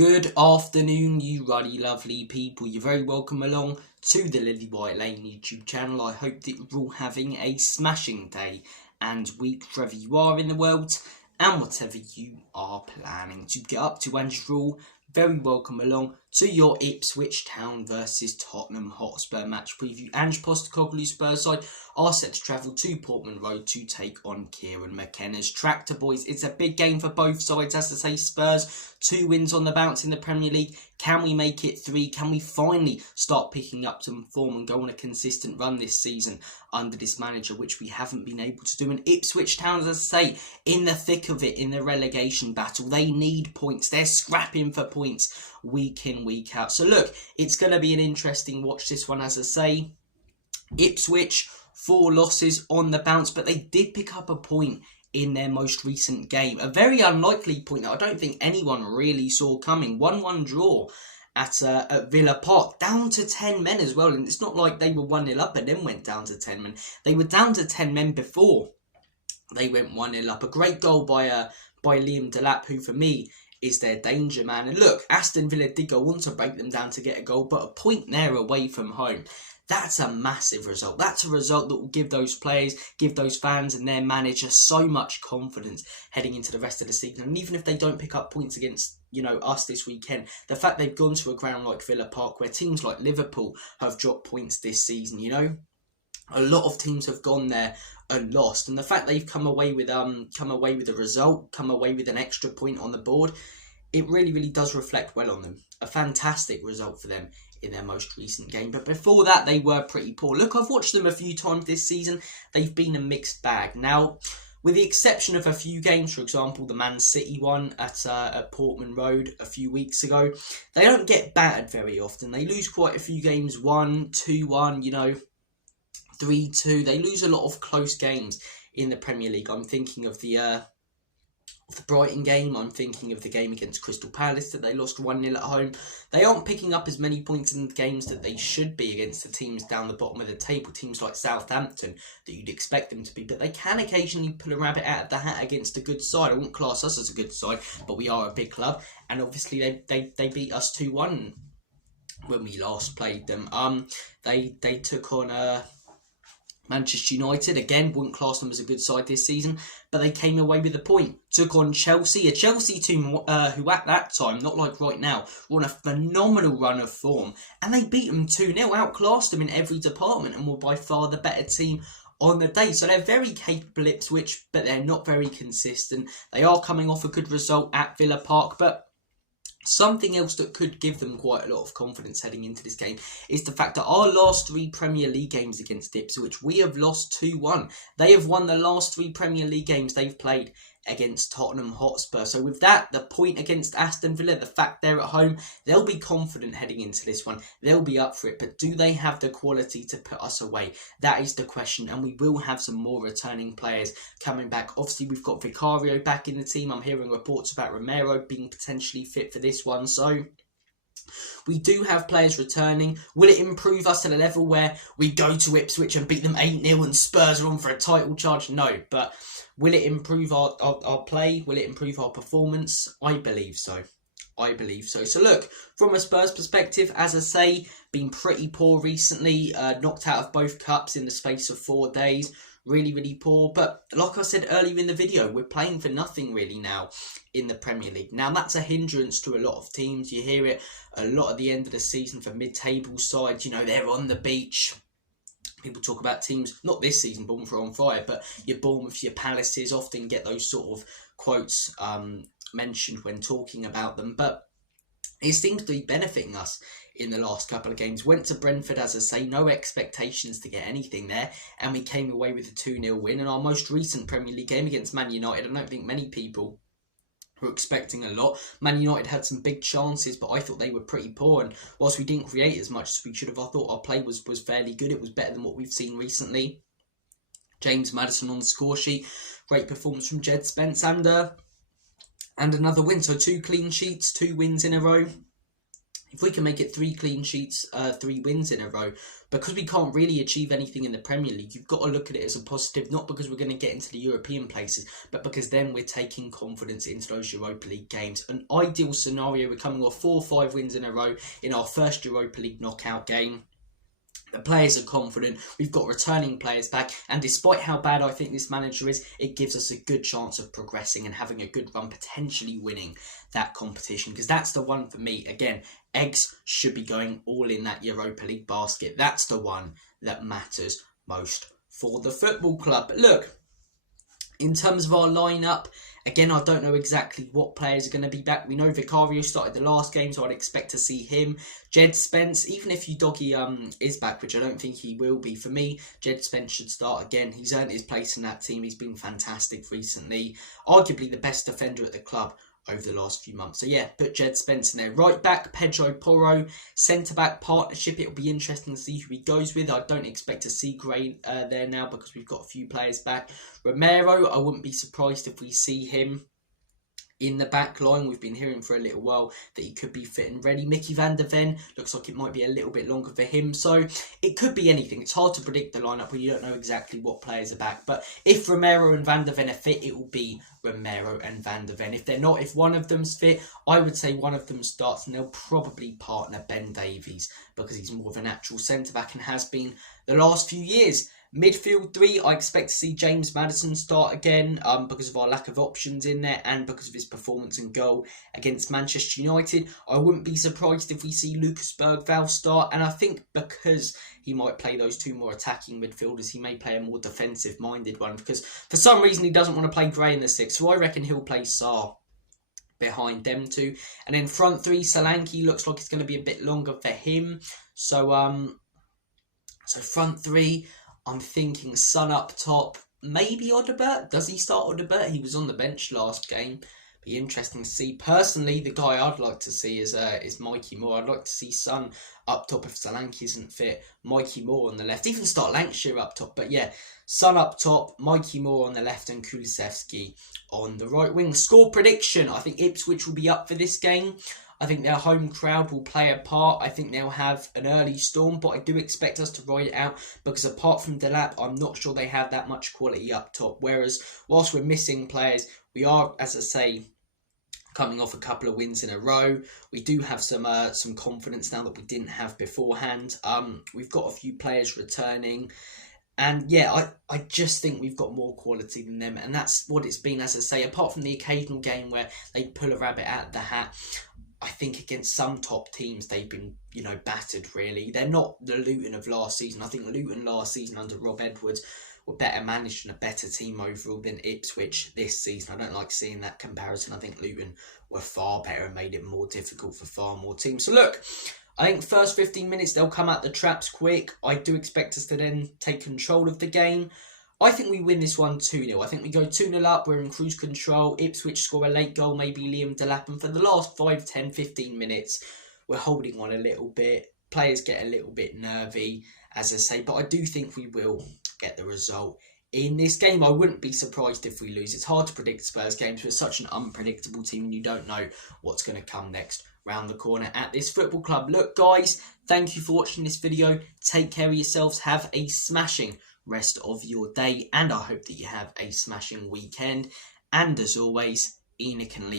Good afternoon, you ruddy lovely people. You're very welcome along to the Lilywhite YouTube channel. I hope that you're all having a smashing day and week wherever you are in the world and whatever you are planning to get up to. And you're all very welcome along to your Ipswich Town versus Tottenham Hotspur match preview. Ange Postecoglou's Spurs side are set to travel to Portman Road to take on Kieran McKenna's Tractor Boys. It's a big game for both sides, as to say. Spurs, 2 wins on the bounce in the Premier League. Can we make it 3? Can we finally start picking up some form and go on a consistent run this season under this manager, which we haven't been able to do? And Ipswich Town, as I say, in the thick of it in the relegation battle. They need points. They're scrapping for points week in, week out. So look, it's going to be an interesting watch, this one, as I say. Ipswich, 4 losses on the bounce, but they did pick up a point in their most recent game. A very unlikely point that I don't think anyone really saw coming. 1-1 draw at Villa Park, down to 10 men as well. And it's not like they were 1-0 up and then went down to 10 men. They were down to 10 men before they went 1-0 up. A great goal by Liam Delap, who for me is their danger man. And look, Aston Villa did go on to break them down to get a goal, but a point there away from home. That's a massive result. That's a result that will give those players, give those fans and their manager so much confidence heading into the rest of the season. And even if they don't pick up points against, us this weekend, the fact they've gone to a ground like Villa Park, where teams like Liverpool have dropped points this season, a lot of teams have gone there and lost. And the fact they've come away with a result, come away with an extra point on the board, it really, really does reflect well on them. A fantastic result for them in their most recent game. But before that, they were pretty poor. Look, I've watched them a few times this season. They've been a mixed bag. Now, with the exception of a few games, for example, the Man City one at Portman Road a few weeks ago, they don't get battered very often. They lose quite a few games, 1, 2-1, 3-2. They lose a lot of close games in the Premier League. I'm thinking of the Brighton game. I'm thinking of the game against Crystal Palace that they lost 1-0 at home. They aren't picking up as many points in the games that they should be against the teams down the bottom of the table, teams like Southampton that you'd expect them to be. But they can occasionally pull a rabbit out of the hat against a good side. I wouldn't class us as a good side, but we are a big club. And obviously they beat us 2-1 when we last played them. They took on Manchester United, again, wouldn't class them as a good side this season, but they came away with a point. Took on Chelsea, a Chelsea team who at that time, not like right now, were on a phenomenal run of form, and they beat them 2-0, outclassed them in every department, and were by far the better team on the day. So they're very capable, Ipswich, but they're not very consistent. They are coming off a good result at Villa Park, but something else that could give them quite a lot of confidence heading into this game is the fact that our last 3 Premier League games against Ipswich, we have lost 2-1. They have won the last 3 Premier League games they've played against Tottenham Hotspur. So with that, the point against Aston Villa, the fact they're at home, they'll be confident heading into this one. They'll be up for it. But do they have the quality to put us away? That is the question. And we will have some more returning players coming back. Obviously, we've got Vicario back in the team. I'm hearing reports about Romero being potentially fit for this one. So we do have players returning. Will it improve us to the level where we go to Ipswich and beat them 8-0 and Spurs are on for a title charge? No, but will it improve our play? Will it improve our performance? I believe so. So look, from a Spurs perspective, as I say, been pretty poor recently. Knocked out of both cups in the space of 4 days. Really, really poor. But like I said earlier in the video, we're playing for nothing really now in the Premier League. Now, that's a hindrance to a lot of teams. You hear it a lot at the end of the season for mid-table sides. They're on the beach. People talk about teams, not this season, Bournemouth are on fire, but your Bournemouth, your Palaces often get those sort of quotes mentioned when talking about them. But it seems to be benefiting us in the last couple of games. Went to Brentford, as I say, no expectations to get anything there, and we came away with a 2-0 win. And our most recent Premier League game against Man United, I don't think many people were expecting a lot. Man United had some big chances, but I thought they were pretty poor. And whilst we didn't create as much as we should have, I thought our play was fairly good. It was better than what we've seen recently. James Maddison on the score sheet. Great performance from Jed Spence and another win. So 2 clean sheets, 2 wins in a row. if we can make it 3 clean sheets, 3 wins in a row, because we can't really achieve anything in the Premier League, you've got to look at it as a positive, not because we're going to get into the European places, but because then we're taking confidence into those Europa League games. An ideal scenario, we're coming off 4 or 5 wins in a row in our first Europa League knockout game. The players are confident, we've got returning players back, and despite how bad I think this manager is, it gives us a good chance of progressing and having a good run, potentially winning that competition, because that's the one for me. Again, eggs should be going all in that Europa League basket. That's the one that matters most for the football club. But look, in terms of our lineup, again, I don't know exactly what players are going to be back. We know Vicario started the last game, so I'd expect to see him. Jed Spence, even if Udogie is back, which I don't think he will be, for me, Jed Spence should start again. He's earned his place in that team. He's been fantastic recently. Arguably the best defender at the club over the last few months. So yeah, put Jed Spence in there. Right back, Pedro Porro. Centre back partnership, it'll be interesting to see who he goes with. I don't expect to see Gray there now because we've got a few players back. Romero, I wouldn't be surprised if we see him in the back line. We've been hearing for a little while that he could be fit and ready. Mickey van der Ven, looks like it might be a little bit longer for him. So it could be anything. It's hard to predict the lineup when you don't know exactly what players are back. But if Romero and van der Ven are fit, it will be Romero and van der Ven. If they're not, if one of them's fit, I would say one of them starts, and they'll probably partner Ben Davies because he's more of a natural centre-back and has been the last few years. Midfield 3, I expect to see James Maddison start again because of our lack of options in there and because of his performance and goal against Manchester United. I wouldn't be surprised if we see Lucas Bergvall start, and I think because he might play those 2 more attacking midfielders, he may play a more defensive-minded one because for some reason he doesn't want to play Gray in the 6, so I reckon he'll play Sarr behind them 2. And then front 3, Solanke looks like it's going to be a bit longer for him. So front 3... I'm thinking Son up top, maybe Odobert. Does he start Odobert? He was on the bench last game. Be interesting to see. Personally, the guy I'd like to see is Mikey Moore. I'd like to see Son up top if Solanke isn't fit. Mikey Moore on the left. Even start Lancashire up top. But yeah, Son up top, Mikey Moore on the left and Kulusevski on the right wing. Score prediction. I think Ipswich will be up for this game. I think their home crowd will play a part. I think they'll have an early storm, but I do expect us to ride it out because apart from Delap, I'm not sure they have that much quality up top. Whereas, whilst we're missing players, we are, as I say, coming off a couple of wins in a row. We do have some confidence now that we didn't have beforehand. We've got a few players returning. And yeah, I just think we've got more quality than them. And that's what it's been, as I say, apart from the occasional game where they pull a rabbit out of the hat. I think against some top teams, they've been, battered, really. They're not the Luton of last season. I think Luton last season under Rob Edwards were better managed and a better team overall than Ipswich this season. I don't like seeing that comparison. I think Luton were far better and made it more difficult for far more teams. So look, I think first 15 minutes, they'll come out the traps quick. I do expect us to then take control of the game. I think we win this one 2-0. I think we go 2-0 up, we're in cruise control. Ipswich score a late goal, maybe Liam Delap. And for the last 5, 10, 15 minutes, we're holding on a little bit. Players get a little bit nervy, as I say. But I do think we will get the result in this game. I wouldn't be surprised if we lose. It's hard to predict Spurs games. We're such an unpredictable team and you don't know what's going to come next round the corner at this football club. Look, guys, thank you for watching this video. Take care of yourselves. Have a smashing rest of your day, and I hope that you have a smashing weekend. And as always, Enoch and Lee.